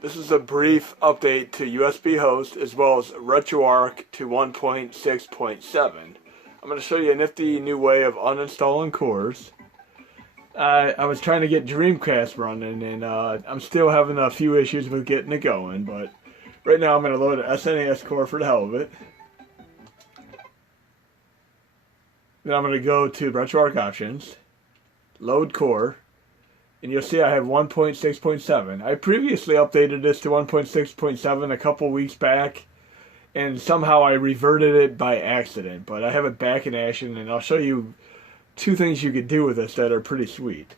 This is a brief update to USB host as well as RetroArch to 1.6.7. I'm going to show you a nifty new way of uninstalling cores. I was trying to get Dreamcast running and I'm still having a few issues with getting it going, but right now I'm going to load an SNES core for the hell of it. Then I'm going to go to RetroArch options, load core, and you'll see I have 1.6.7. I previously updated this to 1.6.7 a couple weeks back, and somehow I reverted it by accident, but I have it back in action, and I'll show you two things you could do with this that are pretty sweet.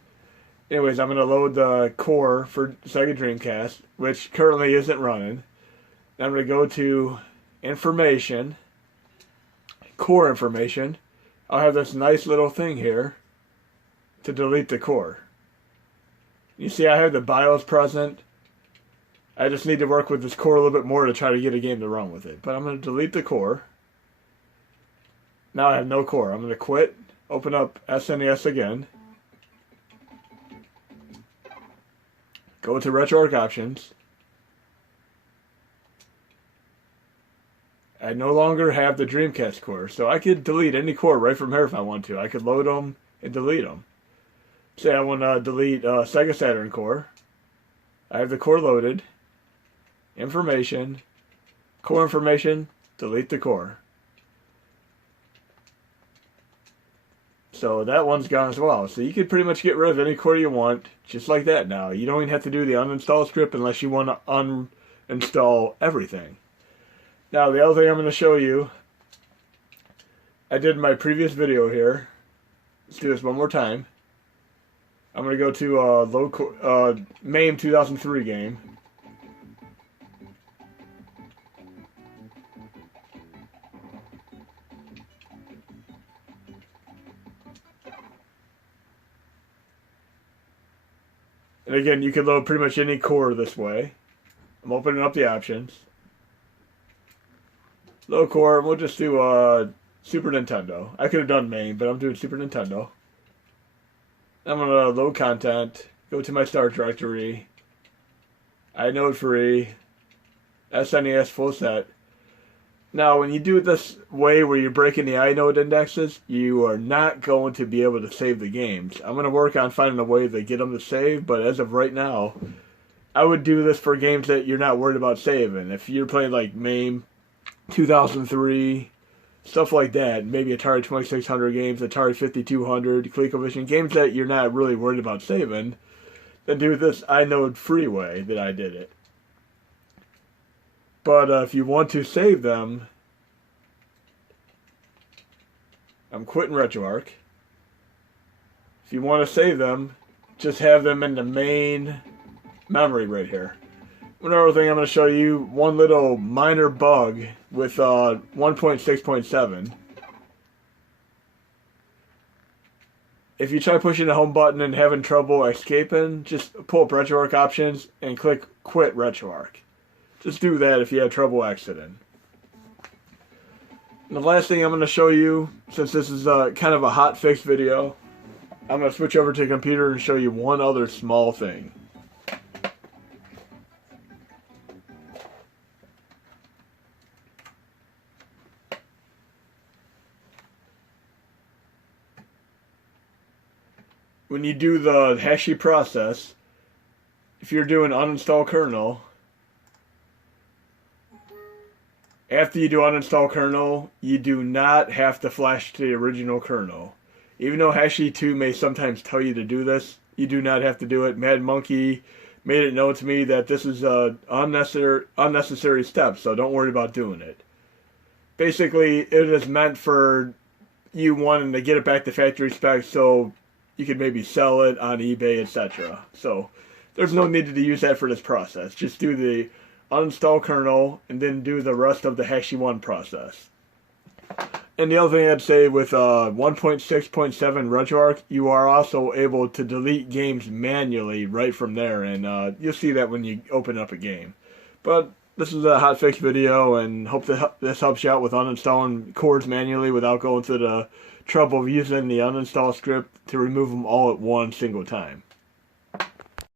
Anyways, I'm going to load the core for Sega Dreamcast, which currently isn't running. Then I'm going to go to information, core information. I'll have this nice little thing here to delete the core. You see I have the BIOS present. I just need to work with this core a little bit more to try to get a game to run with it. But I'm going to delete the core. Now I have no core. I'm going to quit, open up SNES again. Go to RetroArch options. I no longer have the Dreamcast core, so I could delete any core right from here if I want to. I could load them and delete them. Say I want to delete Sega Saturn core. I have the core loaded. Information. Core information. Delete the core. So that one's gone as well. So you can pretty much get rid of any core you want, just like that now. You don't even have to do the uninstall script unless you want to uninstall everything. Now the other thing I'm going to show you, I did in my previous video here. Let's do this one more time. I'm going to go to MAME 2003 game. And again, you can load pretty much any core this way. I'm opening up the options. Low core, we'll just do Super Nintendo. I could have done MAME, but I'm doing Super Nintendo. I'm going to load content, go to my start directory, inode free, SNES full set. Now, when you do it this way where you're breaking the inode indexes, you are not going to be able to save the games. I'm going to work on finding a way to get them to save, but as of right now, I would do this for games that you're not worried about saving. If you're playing like MAME 2003, stuff like that, maybe Atari 2600 games, Atari 5200, ColecoVision, games that you're not really worried about saving, then do this inode free way that I did it. But if you want to save them, I'm quitting RetroArch. If you want to save them, just have them in the main memory right here. Another thing I'm going to show you, one little minor bug with 1.6.7. If you try pushing the home button and having trouble escaping, just pull up RetroArch options and click quit RetroArch. Just do that if you have trouble exiting. And the last thing I'm going to show you, since this is kind of a hot fix video, I'm going to switch over to the computer and show you one other small thing. When you do the hashy process, if you're doing uninstall kernel, after you do uninstall kernel, you do not have to flash to the original kernel. Even though Hashy 2 may sometimes tell you to do this, you do not have to do it. Mad Monkey made it known to me that this is an unnecessary step, so don't worry about doing it. Basically, it is meant for you wanting to get it back to factory specs so you could maybe sell it on eBay, etc. So there's no need to use that for this process. Just do the uninstall kernel and then do the rest of the Hashy 1 process. And the other thing I'd say with 1.6.7 RetroArch, you are also able to delete games manually right from there, and you'll see that when you open up a game. But this is a hotfix video, and hope that this helps you out with uninstalling cores manually without going through the trouble of using the uninstall script to remove them all at one single time.